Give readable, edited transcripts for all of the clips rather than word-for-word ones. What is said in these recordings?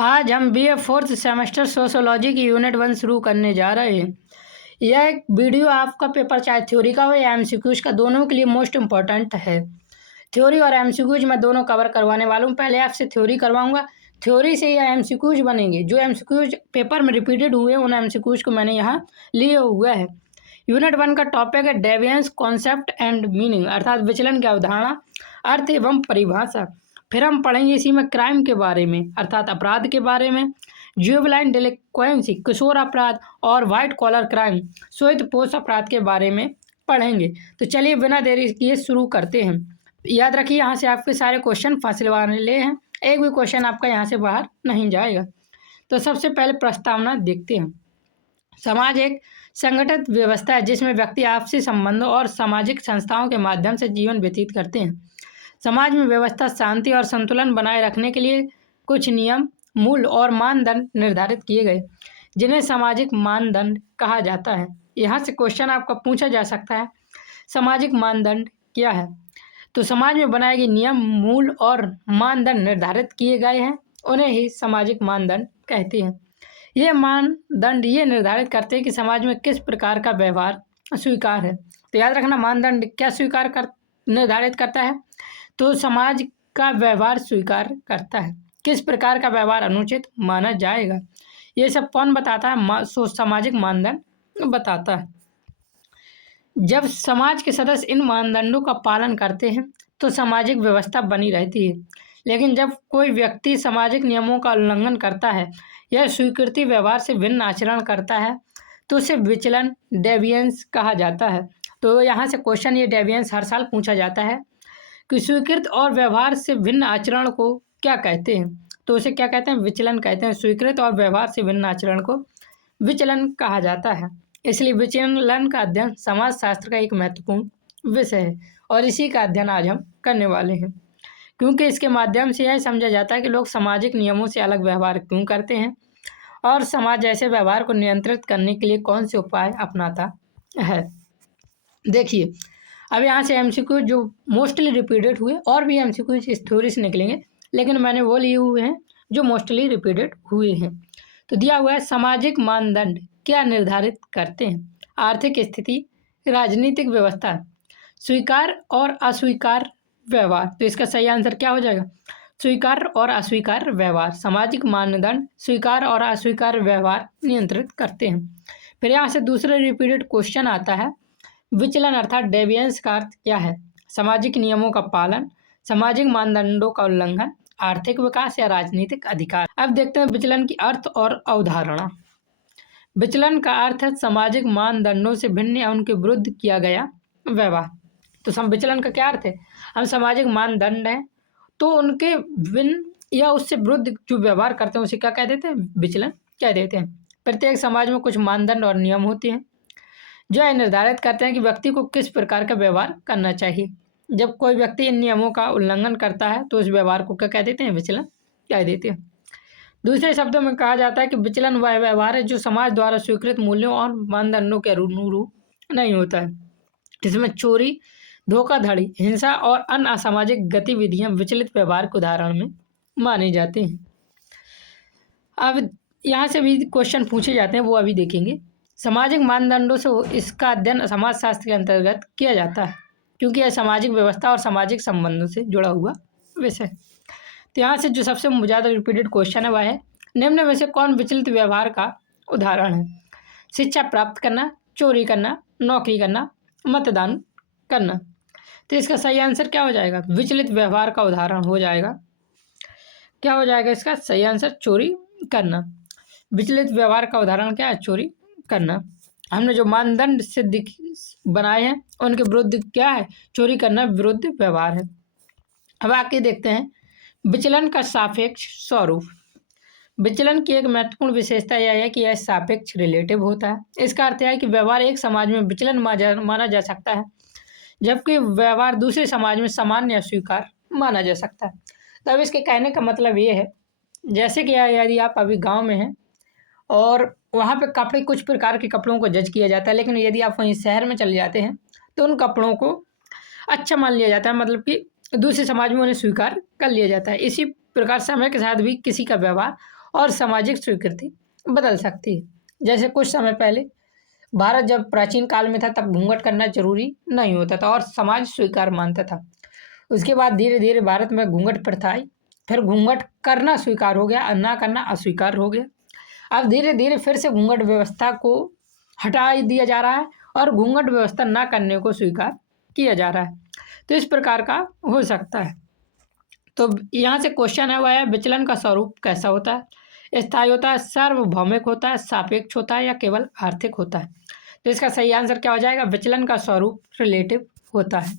आज हम BA fourth semester sociology की यूनिट 1 शुरू करने जा रहे हैं। यह एक वीडियो आपका पेपर चाहे थ्योरी का हो या एमसीक्यूज का, दोनों के लिए मोस्ट इम्पॉर्टेंट है। थ्योरी और एमसीक्यूज मैं दोनों कवर करवाने वाला हूँ। पहले आपसे थ्योरी करवाऊंगा, थ्योरी से यह एमसीक्यूज बनेंगे। जो एमसीक्यूज पेपर में रिपीटेड हुए उन एमसीक्यूज को मैंने यहाँ लिए हुआ है। यूनिट 1 का टॉपिक है डेविएंस कॉन्सेप्ट एंड मीनिंग, अर्थात विचलन की अवधारणा, अर्थ एवं परिभाषा। फिर हम पढ़ेंगे इसी में क्राइम के बारे में, अर्थात अपराध के बारे में, जुवेनाइल डिलिक्वेंसी किशोर अपराध, और वाइट कॉलर क्राइम श्वेतपोश अपराध के बारे में पढ़ेंगे। तो चलिए बिना देरी किए शुरू करते हैं। याद रखिए यहाँ से आपके सारे क्वेश्चन फंसने वाले हैं, एक भी क्वेश्चन आपका यहाँ से बाहर नहीं जाएगा। तो सबसे पहले प्रस्तावना देखते हैं। समाज एक संगठित व्यवस्था है जिसमें व्यक्ति आपसी संबंधों और सामाजिक संस्थाओं के माध्यम से जीवन व्यतीत करते हैं। समाज में व्यवस्था, शांति और संतुलन बनाए रखने के लिए कुछ नियम, मूल्य और मानदंड निर्धारित किए गए, जिन्हें सामाजिक मानदंड कहा जाता है। यहाँ से क्वेश्चन आपका पूछा जा सकता है, सामाजिक मानदंड क्या है? तो समाज में बनाए गए नियम, मूल्य और मानदंड निर्धारित किए गए हैं, उन्हें ही सामाजिक मानदंड कहते हैं। ये मानदंड ये निर्धारित करते हैं कि समाज में किस प्रकार का व्यवहार स्वीकार है। तो याद रखना, मानदंड क्या निर्धारित करता है? तो समाज का व्यवहार स्वीकार करता है, किस प्रकार का व्यवहार अनुचित माना जाएगा। ये सब कौन बताता है? सामाजिक मानदंड बताता है। जब समाज के सदस्य इन मानदंडों का पालन करते हैं तो सामाजिक व्यवस्था बनी रहती है, लेकिन जब कोई व्यक्ति सामाजिक नियमों का उल्लंघन करता है या स्वीकृति व्यवहार से भिन्न आचरण करता है तो उसे विचलन, डेविएंस कहा जाता है। तो यहाँ से क्वेश्चन ये डेविएंस हर साल पूछा जाता है कि स्वीकृत और व्यवहार से भिन्न आचरण को क्या कहते हैं? तो उसे क्या कहते हैं? विचलन कहते हैं। स्वीकृत और व्यवहार से भिन्न आचरण को विचलन कहा जाता है। इसलिए विचलन का अध्ययन समाज शास्त्र का एक महत्वपूर्ण विषय है और इसी का अध्ययन आज हम करने वाले हैं, क्योंकि इसके माध्यम से यह समझा जाता है कि लोग सामाजिक नियमों से अलग व्यवहार क्यों करते हैं और समाज ऐसे व्यवहार को नियंत्रित करने के लिए कौन से उपाय अपनाता है। देखिए, अब यहाँ से एमसीक्यू जो मोस्टली रिपीटेड हुए, और भी एमसीक्यू इस थ्योरी से निकलेंगे, लेकिन मैंने वो लिए हुए हैं जो मोस्टली रिपीटेड हुए हैं। तो दिया हुआ है, सामाजिक मानदंड क्या निर्धारित करते हैं? आर्थिक स्थिति, राजनीतिक व्यवस्था, स्वीकार और अस्वीकार व्यवहार। तो इसका सही आंसर क्या हो जाएगा? स्वीकार और अस्वीकार व्यवहार। सामाजिक मानदंड स्वीकार और अस्वीकार व्यवहार नियंत्रित करते हैं। फिर यहाँ से दूसरा रिपीटेड क्वेश्चन आता है, विचलन अर्थात डेविएंस का अर्थ क्या है? सामाजिक नियमों का पालन, सामाजिक मानदंडों का उल्लंघन, आर्थिक विकास या राजनीतिक अधिकार। अब देखते हैं विचलन की अर्थ और अवधारणा। विचलन का अर्थ है सामाजिक मानदंडों से भिन्न या उनके विरुद्ध किया गया व्यवहार। तो विचलन का क्या अर्थ है? हम सामाजिक मानदंड हैं तो उनके भिन्न या उससे विरुद्ध जो व्यवहार करते हैं उसे क्या कह देते हैं? विचलन कह देते हैं। प्रत्येक समाज में कुछ मानदंड और नियम होते हैं जो यह निर्धारित करते हैं कि व्यक्ति को किस प्रकार का व्यवहार करना चाहिए। जब कोई व्यक्ति इन नियमों का उल्लंघन करता है तो उस व्यवहार को क्या कह देते हैं? विचलन कह देते हैं। दूसरे शब्दों में कहा जाता है कि विचलन वह व्यवहार है जो समाज द्वारा स्वीकृत मूल्यों और मानदंडों के अनुरूप नहीं होता है। इसमें चोरी, धोखाधड़ी, हिंसा और अन्य असामाजिक गतिविधियां विचलित व्यवहार के उदाहरण में माने जाते हैं। अब यहाँ से भी क्वेश्चन पूछे जाते हैं, वो अभी देखेंगे। सामाजिक मानदंडों से इसका अध्ययन समाजशास्त्र के अंतर्गत किया जाता है, क्योंकि यह सामाजिक व्यवस्था और सामाजिक संबंधों से जुड़ा हुआ विषय। तो यहाँ से जो सबसे ज़्यादा रिपीटेड क्वेश्चन है वह है, निम्न में से कौन विचलित व्यवहार का उदाहरण है? शिक्षा प्राप्त करना, चोरी करना, नौकरी करना, मतदान करना। तो इसका सही आंसर क्या हो जाएगा? विचलित व्यवहार का उदाहरण हो जाएगा। क्या हो जाएगा इसका सही आंसर? चोरी करना। विचलित व्यवहार का उदाहरण क्या है? चोरी करना। हमने जो मानदंड सिद्ध बनाए हैं उनके विरुद्ध क्या है? चोरी करना विरुद्ध व्यवहार है। अब आगे देखते हैं विचलन का सापेक्ष स्वरूप। विचलन की एक महत्वपूर्ण विशेषता यह है कि यह सापेक्ष रिलेटिव होता है। इसका अर्थ है कि व्यवहार एक समाज में विचलन माना जा सकता है, जबकि व्यवहार दूसरे समाज में सामान्य या स्वीकार माना जा सकता है। तो अब इसके कहने का मतलब ये है, जैसे कि यदि आप अभी गांव में हैं और वहाँ पे कपड़े, कुछ प्रकार के कपड़ों को जज किया जाता है, लेकिन यदि आप वहीं शहर में चले जाते हैं तो उन कपड़ों को अच्छा मान लिया जाता है, मतलब कि दूसरे समाज में उन्हें स्वीकार कर लिया जाता है। इसी प्रकार समय के साथ भी किसी का व्यवहार और सामाजिक स्वीकृति बदल सकती है। जैसे कुछ समय पहले भारत जब प्राचीन काल में था तब घूंघट करना जरूरी नहीं होता था और समाज स्वीकार मानता था। उसके बाद धीरे धीरे भारत में घूंघट प्रथा आई, फिर घूंघट करना स्वीकार हो गया और ना करना अस्वीकार हो गया। अब धीरे धीरे फिर से घूंघट व्यवस्था को हटा दिया जा रहा है और घूंघट व्यवस्था ना करने को स्वीकार किया जा रहा है। तो इस प्रकार का हो सकता है। तो यहाँ से क्वेश्चन है वह है विचलन का स्वरूप कैसा होता है? स्थायी होता है, सार्वभौमिक होता है, सापेक्ष होता है या केवल आर्थिक होता है? तो इसका सही आंसर क्या हो जाएगा? विचलन का स्वरूप रिलेटिव होता है।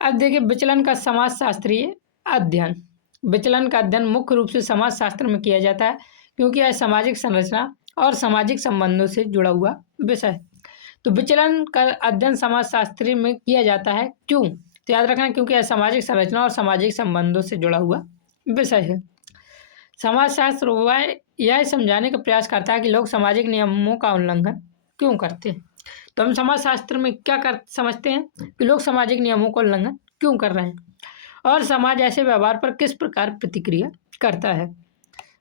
अब देखिए विचलन का समाजशास्त्रीय अध्ययन। विचलन का अध्ययन मुख्य रूप से समाजशास्त्र में किया जाता है क्योंकि यह सामाजिक संरचना और सामाजिक संबंधों से जुड़ा हुआ विषय है। तो विचलन का अध्ययन समाजशास्त्र में किया जाता है, क्यों? तो याद रखना क्योंकि यह सामाजिक संरचना और सामाजिक संबंधों से जुड़ा हुआ विषय है। समाजशास्त्र वह यह समझाने का प्रयास करता है कि लोग सामाजिक नियमों का उल्लंघन क्यों करते हैं। तो हम समाजशास्त्र में क्या कर समझते हैं कि लोग सामाजिक नियमों का उल्लंघन क्यों कर रहे हैं और समाज ऐसे व्यवहार पर किस प्रकार प्रतिक्रिया करता है।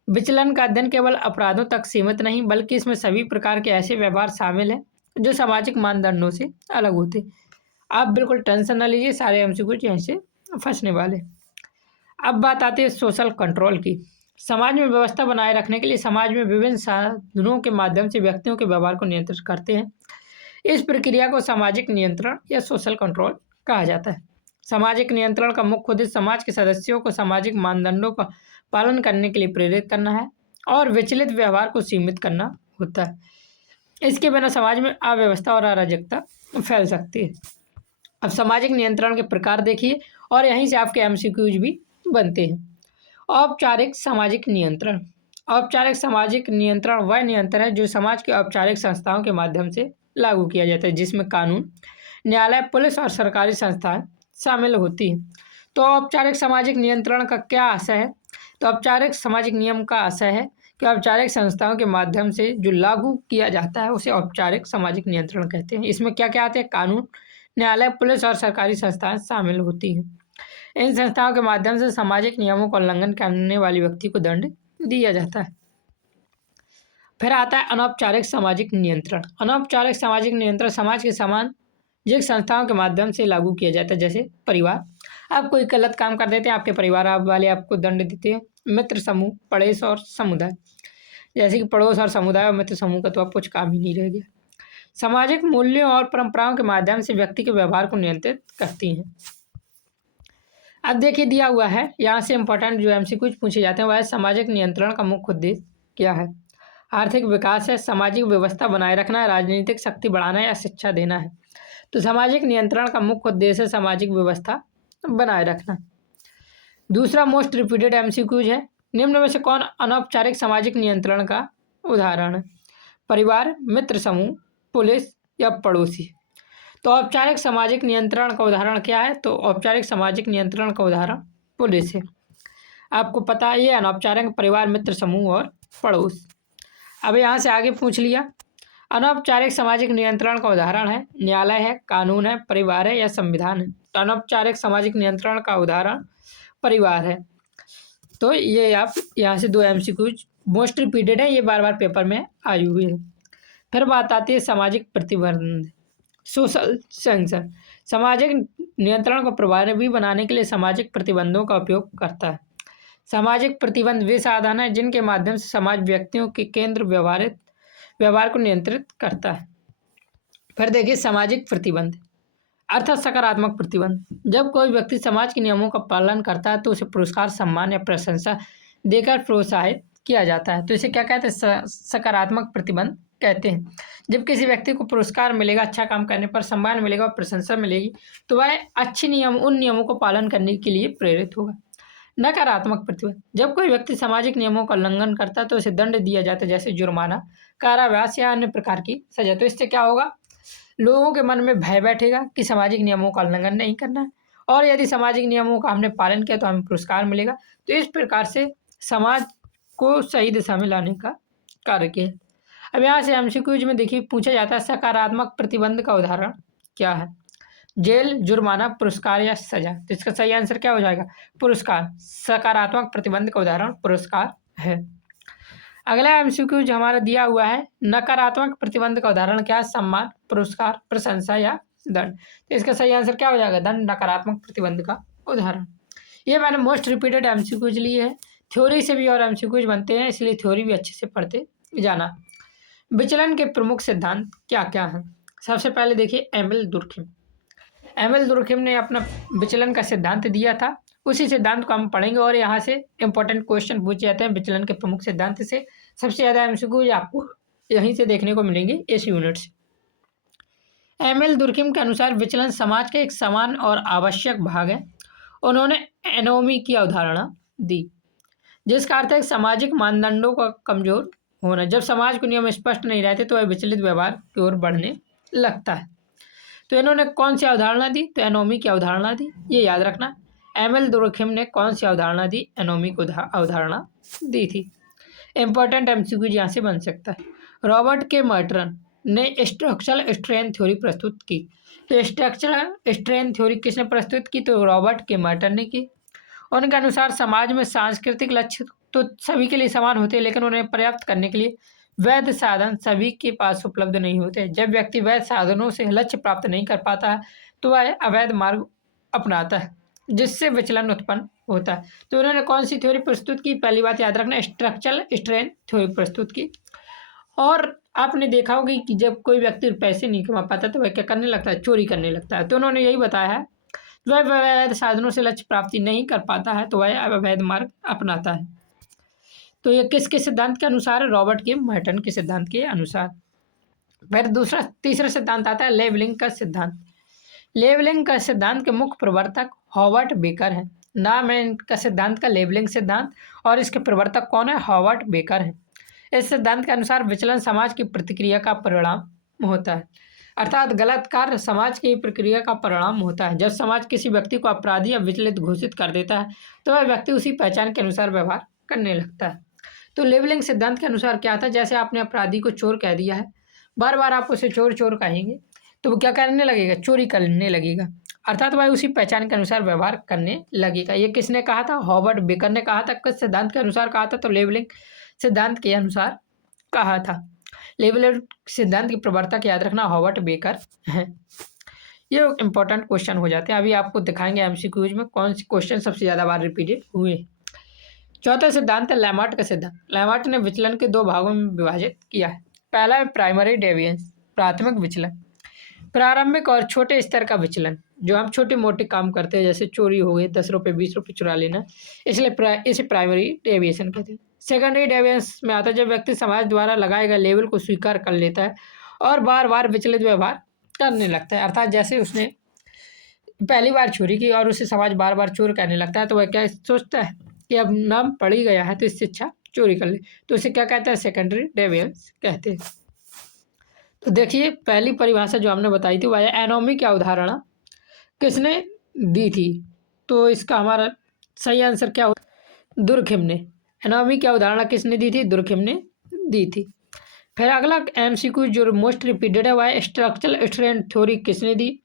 विचलन का अध्ययन केवल अपराधों तक सीमित नहीं बल्कि इसमें सभी प्रकार के ऐसे व्यवहार शामिल हैं जो सामाजिक मानदंडों से अलग होते। आप बिल्कुल टेंशन न लीजिए, सारे एमसीक्यू यहीं से फंसने वाले। अब बात आती है सोशल कंट्रोल की। समाज में व्यवस्था बनाए रखने के लिए समाज में विभिन्न साधनों के माध्यम से व्यक्तियों के व्यवहार को नियंत्रित करते हैं। इस प्रक्रिया को सामाजिक नियंत्रण या सोशल कंट्रोल कहा जाता है। सामाजिक नियंत्रण का मुख्य उद्देश्य समाज के सदस्यों को सामाजिक मानदंडों का पालन करने के लिए प्रेरित करना है और विचलित व्यवहार को सीमित करना होता है। इसके बिना समाज में अव्यवस्था और अराजकता फैल सकती है। अब सामाजिक नियंत्रण के प्रकार देखिए और यहीं से आपके एमसीक्यूज भी बनते हैं। औपचारिक सामाजिक नियंत्रण। औपचारिक सामाजिक नियंत्रण वह नियंत्रण है जो समाज के औपचारिक संस्थाओं के माध्यम से लागू किया जाता है, जिसमें कानून, न्यायालय, पुलिस और सरकारी संस्थाएं शामिल होती हैं। तो औपचारिक सामाजिक नियंत्रण का क्या आशय है? तो औपचारिक सामाजिक नियम का आशय है कि औपचारिक संस्थाओं के माध्यम से जो लागू किया जाता है उसे औपचारिक सामाजिक नियंत्रण कहते हैं। इसमें क्या क्या आते हैं? कानून, न्यायालय, पुलिस और सरकारी संस्थाएं शामिल होती हैं। इन संस्थाओं के माध्यम से सामाजिक नियमों का उल्लंघन करने वाले व्यक्ति को दंड दिया जाता है। फिर आता है अनौपचारिक सामाजिक नियंत्रण। अनौपचारिक सामाजिक नियंत्रण समाज के सामाजिक संस्थाओं के माध्यम से लागू किया जाता है, जैसे परिवार। आप कोई गलत काम कर देते हैं, आपके परिवार वाले आपको दंड देते हैं। मित्र समूह, पड़ोस और समुदाय, जैसे कि पड़ोस और समुदाय और मित्र समूह का तो अब कुछ काम ही नहीं रह गया। सामाजिक मूल्यों और परंपराओं के माध्यम से व्यक्ति के व्यवहार को नियंत्रित करती हैं। अब देखिए दिया हुआ है, यहाँ से इंपॉर्टेंट जो एमसीक्यू पूछे जाते हैं वह है सामाजिक नियंत्रण का मुख्य उद्देश्य क्या है? आर्थिक विकास है, सामाजिक व्यवस्था बनाए रखना है, राजनीतिक शक्ति बढ़ाना है या शिक्षा देना है। तो सामाजिक नियंत्रण का मुख्य उद्देश्य है सामाजिक व्यवस्था बनाए रखना। दूसरा मोस्ट रिपीटेड एमसीक्यूज है, निम्न में से कौन अनौपचारिक सामाजिक नियंत्रण का उदाहरण है? परिवार, मित्र समूह, पुलिस या पड़ोसी। तो औपचारिक सामाजिक नियंत्रण का उदाहरण क्या है? तो औपचारिक सामाजिक नियंत्रण का उदाहरण पुलिस है। आपको पता है ये अनौपचारिक परिवार, मित्र समूह और पड़ोस। अब यहाँ से आगे पूछ लिया, अनौपचारिक सामाजिक नियंत्रण का उदाहरण है न्यायालय है, कानून है, परिवार है या संविधान है। तो अनौपचारिक सामाजिक नियंत्रण का उदाहरण परिवार है। तो ये आप यहाँ से दो एमसीक्यूज मोस्ट रिपीटेड है, ये बार बार पेपर में आई हुई है। फिर बात आती है सामाजिक प्रतिबंध, सोशल सेंसर। सामाजिक नियंत्रण को प्रभावी बनाने के लिए सामाजिक प्रतिबंधों का उपयोग करता है। सामाजिक प्रतिबंध वे साधन हैं जिनके माध्यम से समाज व्यक्तियों के केंद्र व्यवहार को नियंत्रित करता है। फिर देखिए सामाजिक प्रतिबंध अर्थात सकारात्मक प्रतिबंध। जब कोई व्यक्ति समाज के नियमों का पालन करता है तो उसे पुरस्कार, सम्मान या प्रशंसा देकर प्रोत्साहित किया जाता है। तो इसे क्या कहते हैं? सकारात्मक प्रतिबंध कहते हैं। जब किसी व्यक्ति को पुरस्कार मिलेगा, अच्छा काम करने पर सम्मान मिलेगा और प्रशंसा मिलेगी, तो वह उन नियमों को पालन करने के लिए प्रेरित होगा। नकारात्मक प्रतिबंध, जब कोई व्यक्ति सामाजिक नियमों का उल्लंघन करता है तो उसे दंड दिया जाता है, जैसे जुर्माना, कारावास या अन्य प्रकार की सजा। तो इससे क्या होगा? लोगों के मन में भय बैठेगा कि सामाजिक नियमों का उल्लंघन नहीं करना है और यदि सामाजिक नियमों का हमने पालन किया तो हमें पुरस्कार मिलेगा। तो इस प्रकार से समाज को सही दिशा में लाने का कार्य किया। अब यहाँ से एमसीक्यूज में देखिए पूछा जाता है सकारात्मक प्रतिबंध का उदाहरण क्या है? जेल, जुर्माना, पुरस्कार या सजा। तो इसका सही आंसर क्या हो जाएगा? पुरस्कार। सकारात्मक प्रतिबंध का उदाहरण पुरस्कार है। अगला एमसीक्यू जो हमारा दिया हुआ है, नकारात्मक प्रतिबंध का उदाहरण क्या है? सम्मान, पुरस्कार, प्रशंसा या दंड। तो इसका सही आंसर क्या हो जाएगा? दंड नकारात्मक प्रतिबंध का उदाहरण। ये मैंने मोस्ट रिपीटेड एमसीक्यूज लिए हैं। थ्योरी से भी और एमसीक्यूज बनते हैं, इसलिए थ्योरी भी अच्छे से पढ़ते जाना। विचलन के प्रमुख सिद्धांत क्या क्या हैं? सबसे पहले देखिए एमिल दुर्खिम। एमिल दुर्खिम ने अपना विचलन का सिद्धांत दिया था, उसी सिद्धांत को हम पढ़ेंगे और यहाँ से इंपॉर्टेंट क्वेश्चन पूछे जाते हैं विचलन के प्रमुख सिद्धांत से। सबसे ज़्यादा एमसीक्यूज आपको यहीं से देखने को मिलेंगे, इस यूनिट से। एमिल दुर्खिम के अनुसार विचलन समाज के एक समान और आवश्यक भाग है। उन्होंने एनोमी की अवधारणा दी, जिसका अर्थ है सामाजिक मानदंडों का कमजोर होना। जब समाज के नियम स्पष्ट नहीं रहते तो वह विचलित व्यवहार की ओर बढ़ने लगता है। तो इन्होंने कौन सी अवधारणा दी? तो एनोमी की अवधारणा दी, ये याद रखना। एमिल दुर्खिम ने कौन सी अवधारणा दी? एनोमी को अवधारणा दी थी। इंपॉर्टेंट एमसीक्यू यहाँ से बन सकता है। रॉबर्ट के मर्टन ने स्ट्रक्चरल स्ट्रेन थ्योरी प्रस्तुत की। तो स्ट्रक्चरल स्ट्रेन थ्योरी किसने प्रस्तुत की? तो रॉबर्ट के मर्टन ने की। उनके अनुसार समाज में सांस्कृतिक लक्ष्य तो सभी के लिए समान होते हैं, लेकिन उन्हें पर्याप्त करने के लिए वैध साधन सभी के पास उपलब्ध नहीं होते। जब व्यक्ति वैध साधनों से लक्ष्य प्राप्त नहीं कर पाता है तो वह अवैध मार्ग अपनाता है, जिससे विचलन उत्पन्न होता है। तो उन्होंने कौन सी थ्योरी प्रस्तुत की? पहली बात याद रखना, स्ट्रक्चरल स्ट्रेन थ्योरी प्रस्तुत की। और आपने देखा होगा कि जब कोई व्यक्ति पैसे नहीं कमा पाता तो वह क्या करने लगता है? चोरी करने लगता है। तो उन्होंने यही बताया है, वह अवैध साधनों से लक्ष्य प्राप्ति नहीं कर पाता है तो वह अवैध मार्ग अपनाता है। तो ये किसके सिद्धांत के अनुसार है? रॉबर्ट के मर्टन के सिद्धांत के अनुसार। फिर तीसरा सिद्धांत आता है लेबलिंग का सिद्धांत। लेबलिंग का सिद्धांत के मुख्य प्रवर्तक हॉवर्ड बेकर है। नाम है इनका सिद्धांत का लेबलिंग सिद्धांत, और इसके प्रवर्तक कौन है? हॉवर्ड बेकर है। इस सिद्धांत के अनुसार विचलन समाज की प्रतिक्रिया का परिणाम होता है, अर्थात गलत कार्य समाज की प्रक्रिया का परिणाम होता है। जब समाज किसी व्यक्ति को अपराधी या विचलित घोषित कर देता है तो वह व्यक्ति उसी पहचान के अनुसार व्यवहार करने लगता है। तो लेबलिंग सिद्धांत के अनुसार क्या था? जैसे आपने अपराधी को चोर कह दिया है, बार बार आप उसे चोर चोर कहेंगे तो वो क्या करने लगेगा? चोरी करने लगेगा, अर्थात वह उसी पहचान के अनुसार व्यवहार करने लगेगा। ये किसने कहा था? हॉवर्ड बेकर ने कहा था। किस सिद्धांत के अनुसार कहा था? तो लेबलिंग सिद्धांत के अनुसार कहा था। लेबलिंग सिद्धांत की प्रवर्तक याद रखना हॉवर्ड बेकर है। ये इंपॉर्टेंट क्वेश्चन हो जाते हैं। अभी आपको दिखाएंगे एमसीक्यूज में कौन से क्वेश्चन सबसे ज़्यादा बार रिपीटेड हुए। चौथा सिद्धांत है लैमार्ट का सिद्धांत। लैमार्ट ने विचलन के दो भागों में विभाजित किया है। पहला है प्राइमरी डेविएंस, प्राथमिक विचलन। प्रारंभिक और छोटे स्तर का विचलन, जो हम छोटे मोटे काम करते हैं, जैसे चोरी हो गई, 10 रुपये 20 रुपये चुरा लेना, इसलिए इसे प्राइमरी डेविएशन कहते हैं। सेकेंडरी डेविएंस में आता है जब व्यक्ति समाज द्वारा लगाए गए लेवल को स्वीकार कर लेता है और बार बार विचलित व्यवहार करने लगता है, अर्थात जैसे उसने पहली बार चोरी की और उसे समाज बार बार चोर करने लगता है तो वह क्या सोचता है कि अब नाम पड़ ही गया है तो इससे अच्छा चोरी कर ले, तो उसे क्या कहते हैं? सेकेंडरी डेविएंस कहते हैं। तो देखिए पहली परिभाषा जो हमने बताई थी वह एनोमी की अवधारणा किसने दी थी? तो इसका हमारा सही आंसर क्या हो? दुर्खिम ने। एनोमी की अवधारणा किसने दी थी? दुर्खिम ने दी थी। फिर अगला एमसीक्यू जो मोस्ट रिपीटेड है वह स्ट्रक्चरल स्ट्रेन थ्योरी किसने दी?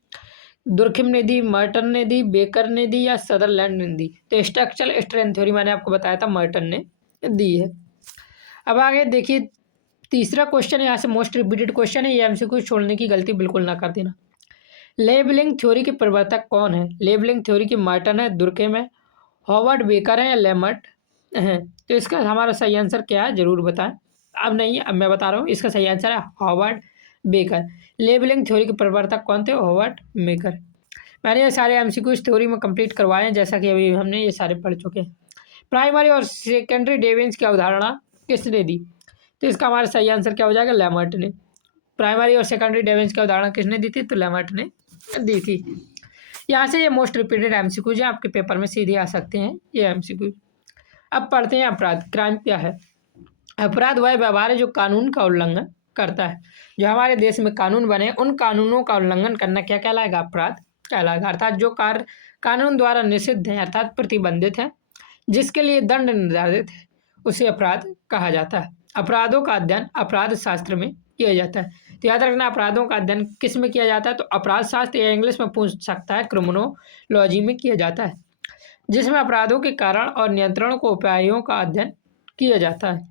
दुर्खिम ने दी, मर्टन ने दी, बेकर ने दी या सदरलैंड ने दी? तो स्ट्रक्चरल स्ट्रेन थ्योरी मैंने आपको बताया था मर्टन ने दी है। अब आगे देखिए तीसरा क्वेश्चन, यहाँ से मोस्ट रिपीटेड क्वेश्चन है, ये एमसीक्यू छोड़ने की गलती बिल्कुल ना कर देना। लेबलिंग थ्योरी के प्रवर्तक कौन है? लेबलिंग थ्योरी की मर्टन है, दुर्खिम है, हॉवर्ड बेकर है या लेमर्ट है? तो इसका हमारा सही आंसर क्या है जरूर बताएं। अब नहीं, अब मैं बता रहा हूँ, इसका सही आंसर है हॉवर्ड बेकर। लेबलिंग थ्योरी के प्रवर्तक कौन थे? Howard baker. मैंने ये सारे एमसीक्यूज थ्योरी में कंप्लीट करवाए हैं, जैसा कि अभी हमने ये सारे पढ़ चुके हैं। प्राइमरी और सेकेंडरी डेविएंस की अवधारणा किसने दी? तो इसका हमारा सही आंसर क्या हो जाएगा? लेमर्ट ने। प्राइमरी और सेकेंडरी डेविएंस की अवधारणा किसने दी थी? तो लेमर्ट ने दी थी। यहाँ से ये मोस्ट रिपीटेड एमसीक्यूज हैं, आपके पेपर में सीधे आ सकते हैं ये एमसीक्यू। अब पढ़ते हैं अपराध। क्राइम क्या है? अपराध वह व्यवहार है जो कानून का उल्लंघन करता है। जो हमारे देश में कानून बने उन कानूनों का उल्लंघन करना क्या कहलाएगा? अपराध कहलाएगा। अर्थात जो कार्य कानून द्वारा निषिद्ध है अर्थात प्रतिबंधित है, जिसके लिए दंड निर्धारित है, उसे अपराध कहा जाता है। अपराधों का अध्ययन अपराध शास्त्र में किया जाता है। तो याद रखना अपराधों का अध्ययन किस में किया जाता है? तो अपराध शास्त्र या इंग्लिश में पूछ सकता है क्रिमिनोलॉजी में किया जाता है, जिसमें अपराधों के कारण और नियंत्रण को उपायों का अध्ययन किया जाता है।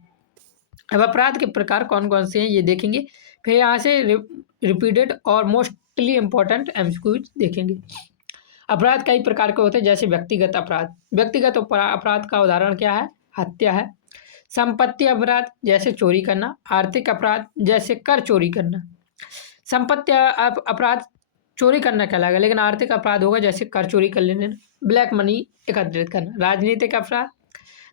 अब अपराध के प्रकार कौन कौन से हैं ये देखेंगे, फिर यहाँ से रिपीटेड और मोस्टली इम्पोर्टेंट एमसीक्यूज देखेंगे। अपराध कई प्रकार के होते हैं, जैसे व्यक्तिगत अपराध। व्यक्तिगत अपराध का उदाहरण क्या है? हत्या है। संपत्ति अपराध जैसे चोरी करना। आर्थिक अपराध जैसे कर चोरी करना। संपत्ति अपराध चोरी करना कहलाएगा, लेकिन आर्थिक अपराध होगा जैसे कर चोरी कर लेना, ब्लैक मनी एकत्रित करना। राजनीतिक अपराध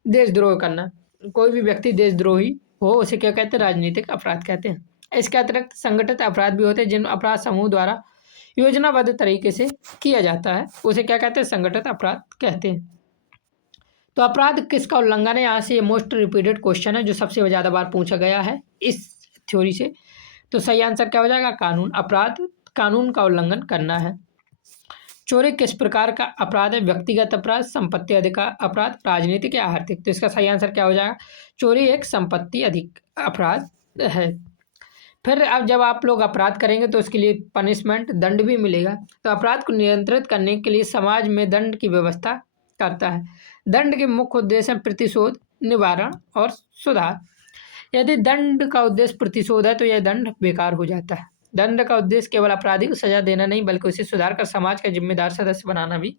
देशद्रोह करना, कोई भी व्यक्ति देशद्रोही हो उसे क्या कहते हैं? राजनीतिक अपराध कहते हैं। इसके अतिरिक्त संगठित अपराध भी होते हैं, जिन अपराध समूह द्वारा योजनाबद्ध तरीके से किया जाता है उसे क्या कहते हैं? संगठित अपराध कहते हैं। तो अपराध किसका उल्लंघन है, यहाँ से ये मोस्ट रिपीटेड क्वेश्चन है जो सबसे ज़्यादा बार पूछा गया है इस थ्योरी से। तो सही आंसर क्या हो जाएगा? कानून। अपराध कानून का उल्लंघन करना है। चोरी किस प्रकार का अपराध है? व्यक्तिगत अपराध, संपत्ति अधिकार अपराध, राजनीतिक या आर्थिक। तो इसका सही आंसर क्या हो जाएगा? चोरी एक संपत्ति अधिक अपराध है। फिर अब जब आप लोग अपराध करेंगे तो उसके लिए पनिशमेंट, दंड भी मिलेगा। तो अपराध को नियंत्रित करने के लिए समाज में दंड की व्यवस्था करता है। दंड के मुख्य उद्देश्य हैं प्रतिशोध, निवारण और सुधार। यदि दंड का उद्देश्य प्रतिशोध है तो यह दंड बेकार हो जाता है। दंड का उद्देश्य केवल अपराधी को सजा देना नहीं, बल्कि उसे सुधार कर समाज का जिम्मेदार सदस्य बनाना भी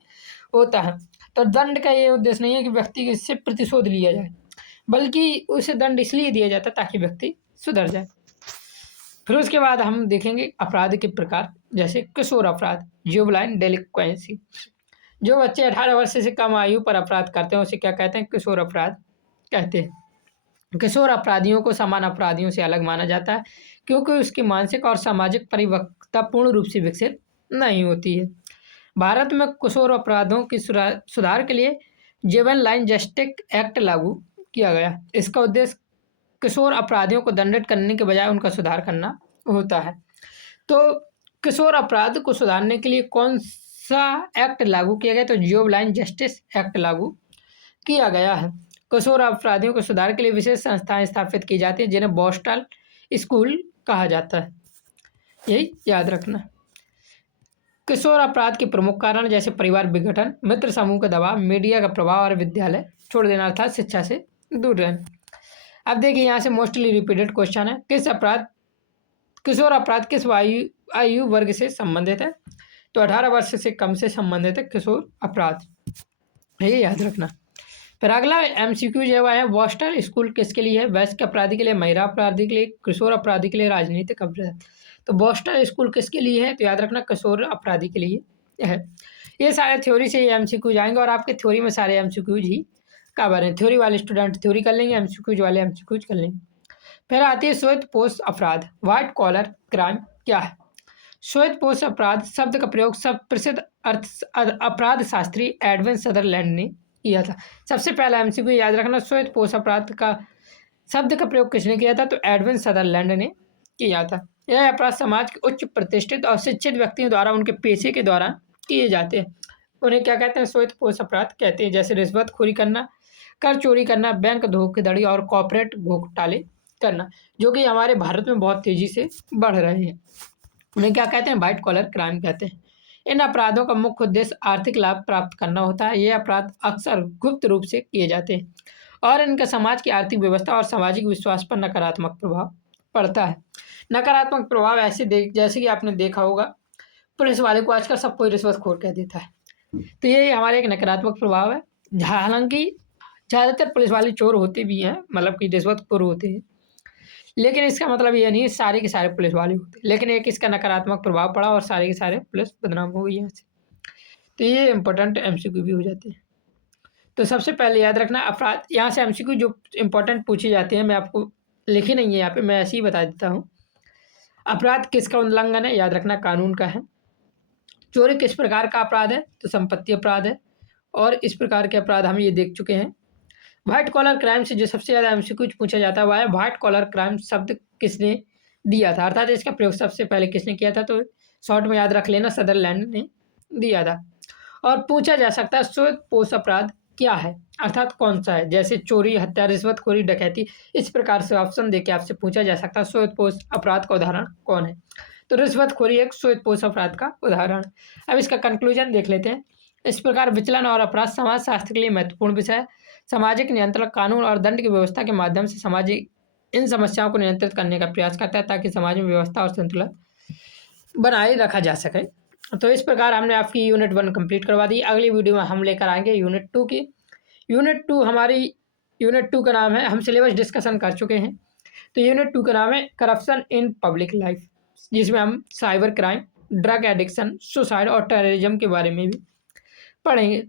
होता है। तो दंड का ये उद्देश्य नहीं है कि व्यक्ति से प्रतिशोध लिया जाए, बल्कि उसे दंड इसलिए दिया जाता है ताकि व्यक्ति सुधर जाए। फिर उसके बाद हम देखेंगे अपराध के प्रकार, जैसे किशोर अपराध, जुवेनाइल डेलिक्वेंसी। जो बच्चे 18 वर्ष से कम आयु पर अपराध करते हैं उसे क्या कहते हैं? किशोर अपराध कहते हैं। किशोर अपराधियों को सामान्य अपराधियों से अलग माना जाता है, क्योंकि उसकी मानसिक और सामाजिक परिपक्वता पूर्ण रूप से विकसित नहीं होती है। भारत में किशोर अपराधों की सुधार के लिए जुवेनाइल जस्टिस एक्ट लागू किया गया। इसका उद्देश्य किशोर अपराधियों को दंडित करने के बजाय उनका सुधार करना होता है। तो किशोर अपराध को सुधारने के लिए कौन सा एक्ट लागू किया गया? तो जुवेनाइल जस्टिस एक्ट लागू किया गया है। किशोर अपराधियों को सुधार के लिए विशेष संस्थाएं स्थापित की जाती हैं, जिन्हें बोस्टन स्कूल कहा जाता है। यही याद रखना। किशोर अपराध के प्रमुख कारण जैसे परिवार विघटन, मित्र समूह का दबाव, मीडिया का प्रभाव और विद्यालय छोड़ देना अर्थात शिक्षा से दूर रहना। अब देखिए यहाँ से मोस्टली रिपीटेड क्वेश्चन है, किशोर अपराध किस आयु वर्ग से संबंधित है? तो 18 वर्ष से कम से संबंधित है किशोर अपराध, ये याद रखना। फिर अगला एमसीक्यू जो है बोस्टन स्कूल किसके लिए है? वयस्क अपराधी के लिए, महिला अपराधी के लिए, किशोर अपराधी के लिए, राजनीतिक अपराध। तो बोस्टन स्कूल किसके लिए है? तो याद रखना किशोर अपराधी के लिए है। ये सारे थ्योरी से ये एमसीक्यू जाएंगे और आपके थ्योरी में सारे एमसीक्यूज ही कवर हैं। थ्योरी वाले स्टूडेंट थ्योरी कर लेंगे, एमसीक्यूज वाले एमसीक्यूज कर लेंगे। फिर आती है श्वेत-पोश अपराध, व्हाइट कॉलर क्राइम क्या है? श्वेत-पोश अपराध शब्द का प्रयोग सब प्रसिद्ध अपराध शास्त्री एडविन सदरलैंड ने किया था। सबसे पहला एमसीक्यू याद रखना, श्वेत-पोश अपराध का शब्द का प्रयोग किसने किया था? तो एडविन सदरलैंड ने किया था। यह अपराध समाज के उच्च प्रतिष्ठित और शिक्षित व्यक्तियों द्वारा उनके पेशे के दौरान किए जाते हैं। उन्हें क्या कहते हैं? श्वेत-पोश अपराध कहते हैं। जैसे रिश्वतखोरी करना, कर चोरी करना, बैंक धोखाधड़ी और कॉर्पोरेट घोटाले करना, जो कि हमारे भारत में बहुत तेजी से बढ़ रहे हैं। उन्हें क्या कहते हैं? व्हाइट कॉलर क्राइम कहते हैं। इन अपराधों का मुख्य उद्देश्य आर्थिक लाभ प्राप्त करना होता है। ये अपराध अक्सर गुप्त रूप से किए जाते हैं और इनका समाज की आर्थिक व्यवस्था और सामाजिक विश्वास पर नकारात्मक प्रभाव पड़ता है। नकारात्मक प्रभाव जैसे कि आपने देखा होगा, पुलिस वाले को आजकल सब कोई रिश्वतखोर कह देता है, तो ये हमारे एक नकारात्मक प्रभाव है। हालांकि ज़्यादातर पुलिस वाले चोर होते भी हैं, मतलब कि रिश्वतखोर होते हैं, लेकिन इसका मतलब ये नहीं सारे के सारे पुलिस वाले होते, लेकिन एक इसका नकारात्मक प्रभाव पड़ा और सारे के सारे पुलिस बदनाम हो गई यहाँ से। तो ये इंपॉर्टेंट एमसीक्यू भी हो जाते हैं। तो सबसे पहले याद रखना अपराध, यहाँ से एमसीक्यू जो इंपॉर्टेंट पूछे जाते हैं मैं आपको लिखे नहीं है यहाँ पे, मैं ऐसे ही बता देता हूँ। अपराध किसका उल्लंघन है? याद रखना कानून का है। चोरी किस प्रकार का अपराध है? तो संपत्ति अपराध है, और इस प्रकार के अपराध हम ये देख चुके हैं। व्हाइट कॉलर क्राइम से जो सबसे ज़्यादा एमसीक्यू पूछा जाता है वह है व्हाइट कॉलर क्राइम शब्द किसने दिया था, अर्थात इसका प्रयोग सबसे पहले किसने किया था? तो शॉर्ट में याद रख लेना, सदरलैंड ने दिया था। और पूछा जा सकता है श्वेत-पोश अपराध क्या है, अर्थात कौन सा है? जैसे चोरी, हत्या, रिश्वतखोरी, डकैती, इस प्रकार से ऑप्शन देके आपसे पूछा जा सकता है श्वेत-पोश अपराध का उदाहरण कौन है? तो रिश्वतखोरी एक श्वेत-पोश अपराध का उदाहरण। अब इसका कंक्लूजन देख लेते हैं। इस प्रकार विचलन और अपराध समाज शास्त्र के लिए महत्वपूर्ण विषय है। सामाजिक नियंत्रण, कानून और दंड की व्यवस्था के माध्यम से सामाजिक इन समस्याओं को नियंत्रित करने का प्रयास करता है ताकि समाज में व्यवस्था और संतुलन बनाए रखा जा सके। तो इस प्रकार हमने आपकी यूनिट 1 कंप्लीट करवा दी। अगली वीडियो में हम लेकर आएंगे यूनिट 2 की। यूनिट 2 हमारी यूनिट 2 का नाम है, हम सिलेबस डिस्कशन कर चुके हैं, तो यूनिट 2 का नाम है करप्शन इन पब्लिक लाइफ, जिसमें हम cyber crime, drug addiction, suicide और टेररिज्म के बारे में भी पढ़ेंगे।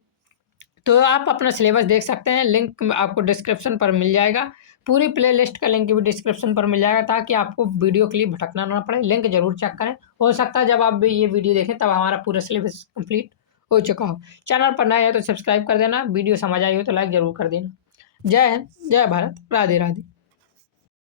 तो आप अपना सिलेबस देख सकते हैं, लिंक आपको डिस्क्रिप्शन पर मिल जाएगा। पूरी प्लेलिस्ट का लिंक भी डिस्क्रिप्शन पर मिल जाएगा ताकि आपको वीडियो के लिए भटकना ना पड़े। लिंक जरूर चेक करें, हो सकता है जब आप भी ये वीडियो देखें तब हमारा पूरा सिलेबस कंप्लीट हो चुका हो। चैनल पर नए है तो सब्सक्राइब कर देना, वीडियो समझ आई हो तो लाइक ज़रूर कर देना। जय हिंद, जय भारत, राधे राधे।